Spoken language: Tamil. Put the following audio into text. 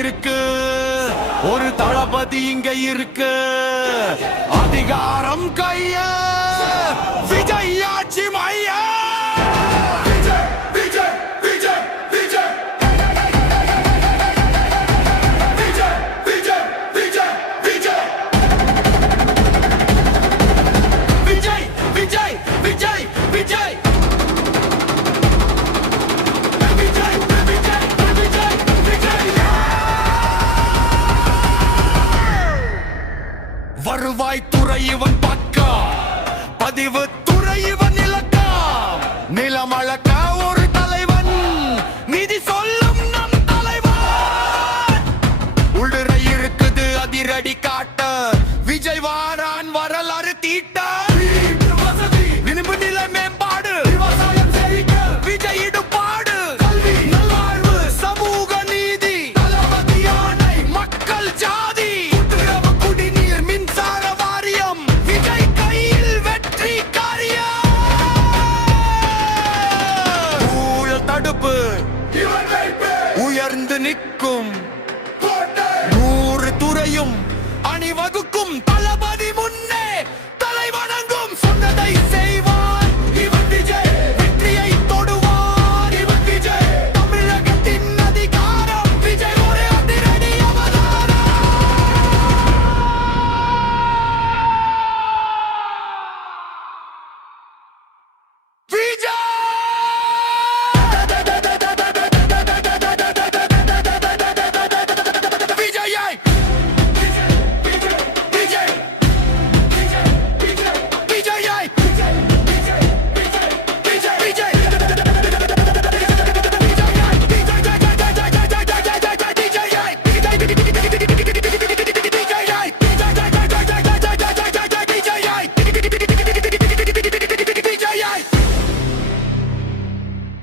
இருக்கு, ஒரு தளபதி இங்க இருக்கு. அதிகாரம் கைய, விஜய் ஆட்சி மைய. வருவாய் துறை இவன் பக்கம், பதிவு துறை இவன் இலக்கம். நிலமளக்க ஒரு தலைவன், நிதி சொல்லும் நம் தலைவன். உள்ளுரை இருக்குது அதிரடி காட்ட, விஜய் வாரான் வரலாறு தீட்ட. விளிம்பு நிலை மேம்பாடு, விஜய் இடுபாடு, நல்வாழ்வு சமூக நீதி, மக்கள் ஜாதி, குடிநீர் மின்சார வாரியம், விஜய் கையில் வெற்றி காரியம். ஊழல் தடுப்பு உயர்ந்து நிற்கும், 100 துறையும் அணிவகுக்கும் தளபதி.